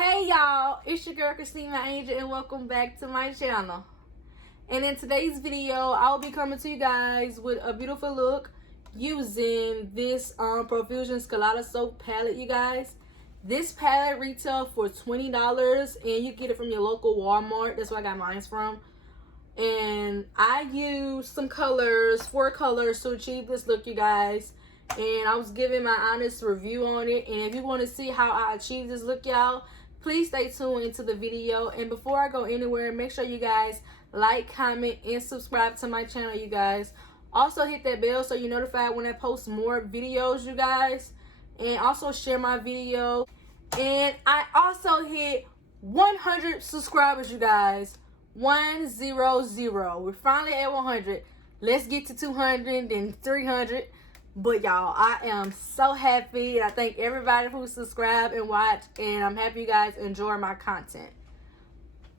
Hey y'all, it's your girl Kristine, my angel, and welcome back to my channel. And in today's video, I'll be coming to you guys with a beautiful look using this Profusion Kaleidoscope Palette, you guys. This palette retail for $20 and you get it from your local Walmart. That's where I got mine from. And I used some colors, 4 colors to achieve this look, you guys. And I was giving my honest review on it. And if you want to see how I achieved this look, y'all, please stay tuned into the video. And before I go anywhere, make sure you guys like, comment, and subscribe to my channel, you guys. Also hit that bell so you're notified when I post more videos, you guys. And also share my video. And I also hit 100 subscribers, you guys. 100. We're finally at 100. Let's get to 200 and 300. But y'all, I am so happy. I thank everybody who subscribed and watched, and I'm happy you guys enjoy my content.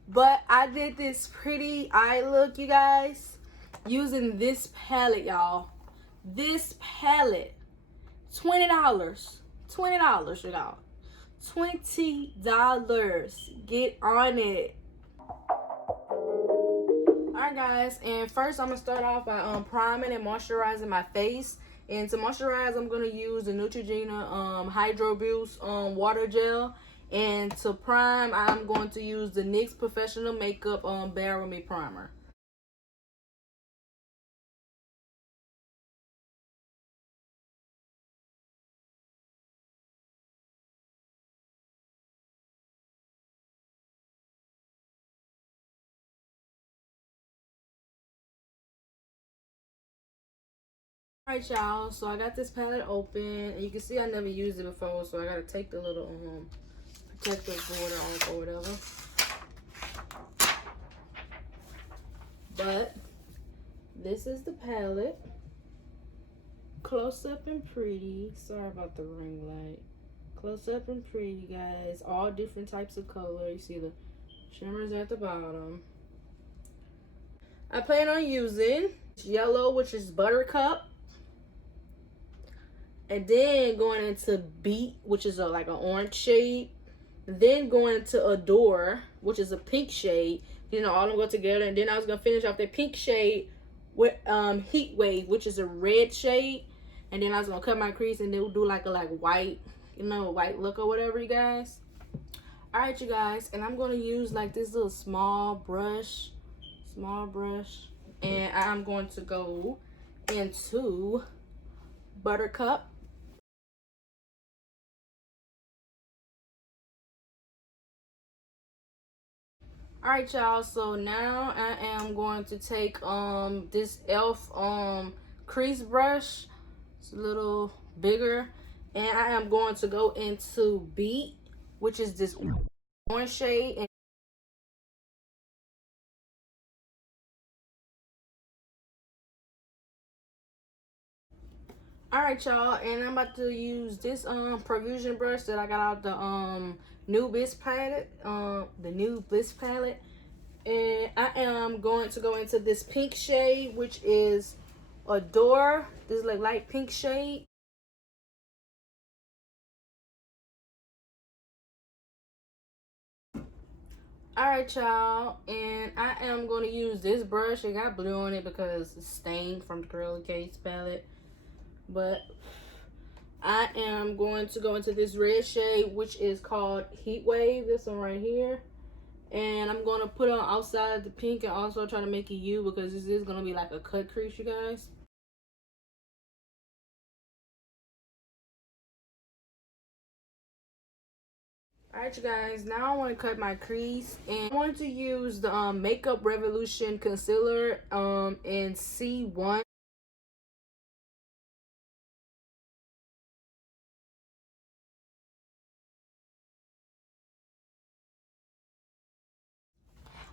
But I did this pretty eye look, you guys, using this palette, y'all. This palette, $20. $20, y'all. $20. Get on it. Alright guys, and first I'm gonna start off by priming and moisturizing my face. And to moisturize, I'm gonna use the Neutrogena Hydro Boost water gel. And to prime, I'm going to use the NYX Professional Makeup Bare With Me primer. Alright y'all, so I got this palette open, and you can see I never used it before, so I gotta take the little protective border off or whatever. But this is the palette. Close up and pretty. Sorry about the ring light. Close up and pretty, guys. All different types of color. You see the shimmers at the bottom. I plan on using yellow, which is Buttercup. And then going into Beat, which is like an orange shade. Then going into Adore, which is a pink shade. You know, all of them go together. And then I was going to finish off that pink shade with Heat Wave, which is a red shade. And then I was going to cut my crease and then we'll do like a white, you know, white look or whatever, you guys. Alright, you guys. And I'm going to use like this little small brush. And I'm going to go into Buttercup. Alright y'all, so now I am going to take this e.l.f. crease brush. It's a little bigger. And I am going to go into Beat, which is this orange shade. And alright y'all, and I'm about to use this Profusion brush that I got out the new Bliss palette, and I am going to go into this pink shade, which is Adore. This is like light pink shade. Alright y'all, and I am going to use this brush. It got blue on it because it's stained from the Gorilla Case palette. But I am going to go into this red shade, which is called Heat Wave. This one right here. And I'm going to put on outside the pink and also try to make it U because this is going to be like a cut crease, you guys. Alright, you guys. Now I want to cut my crease. And I want to use the Makeup Revolution Concealer in C1.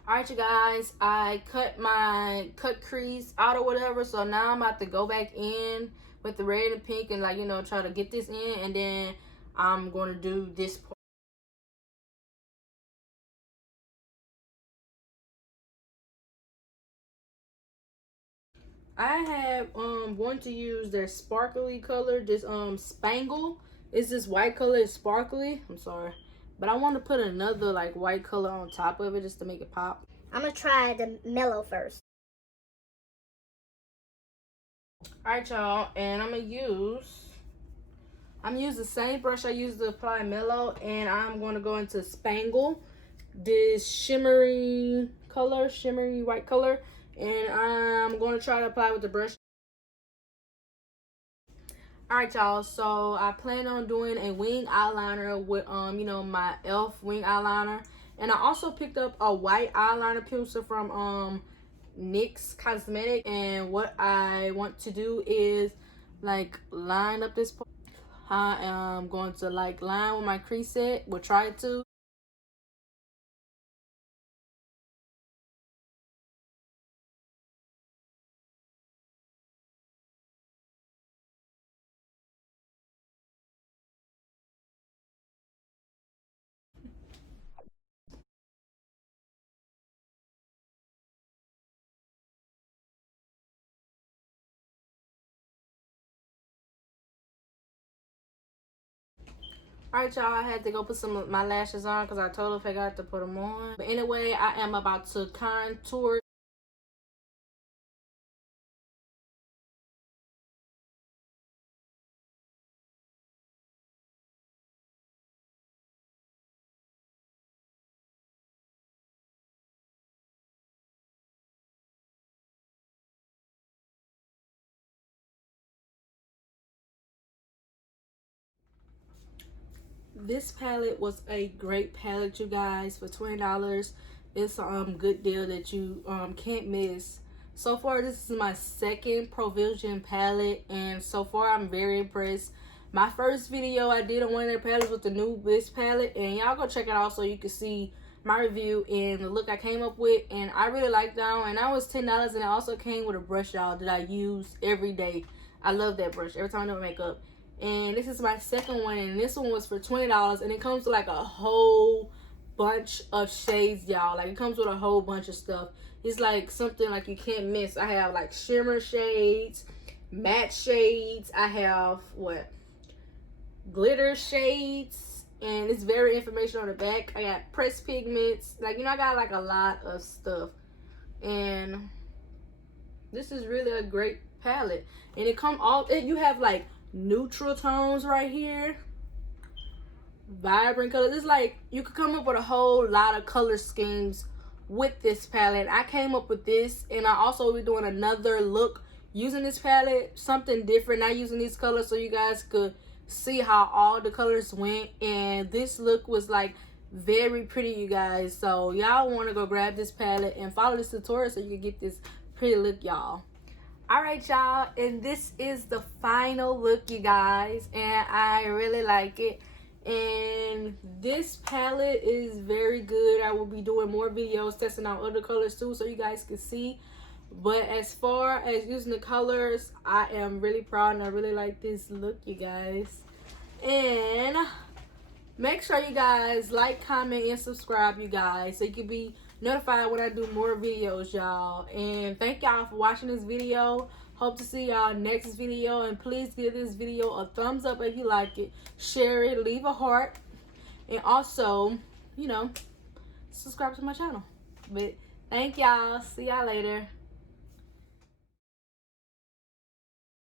Alright, you guys, I cut my cut crease out or whatever, so now I'm about to go back in with the red and pink and, like, you know, try to get this in, and then I'm going to do this part. I have want to use their sparkly color, this Spangle. It's this white color, it's sparkly. I'm sorry. but I want to put another like white color on top of it just to make it pop. I'm gonna try the mellow first. Alright, y'all, and I'm gonna use the same brush I used to apply mellow, and I'm going to go into Spangle, this shimmery white color, and I'm going to try to apply with the brush. Alright, y'all, so I plan on doing a wing eyeliner with you know, my e.l.f. wing eyeliner, and I also picked up a white eyeliner pencil from NYX Cosmetic, and what I want to do is like line up this part. I am going to like line with my crease set. We'll try to. Alright, y'all, I had to go put some of my lashes on because I totally forgot to put them on. But anyway, I am about to contour. This palette was a great palette, you guys. For $20, it's a good deal that you can't miss. So far, this is my second Profusion palette, and so far I'm very impressed. My first video I did on one of their palettes with the new Bliss palette, and y'all go check it out so you can see my review and the look I came up with. And I really liked them, and that was $10, and it also came with a brush, y'all, that I use every day. I love that brush every time I do makeup. And this is my second one, and this one was for $20, and it comes with like a whole bunch of shades, y'all. Like, it comes with a whole bunch of stuff. It's like something like you can't miss. I have like shimmer shades, matte shades, I have what, glitter shades, and it's very informational on the back. I got pressed pigments, like, you know, I got like a lot of stuff, and this is really a great palette. And it come all, you have like neutral tones right here, vibrant colors. It's like you could come up with a whole lot of color schemes with this palette. I came up with this, and I also will be doing another look using this palette, something different, not using these colors, so you guys could see how all the colors went. And this look was like very pretty, you guys. So y'all want to go grab this palette and follow this tutorial so you can get this pretty look, y'all. Alright, y'all, and this is the final look, you guys, and I really like it. And this palette is very good. I will be doing more videos testing out other colors too, so you guys can see. But as far as using the colors, I am really proud, and I really like this look, you guys. And make sure you guys like, comment, and subscribe, you guys, so you can be notified when I do more videos, y'all. And thank y'all for watching this video. Hope to see y'all next video, and please give this video a thumbs up if you like it, share it, leave a heart, and also, you know, subscribe to my channel. But thank y'all, see y'all later.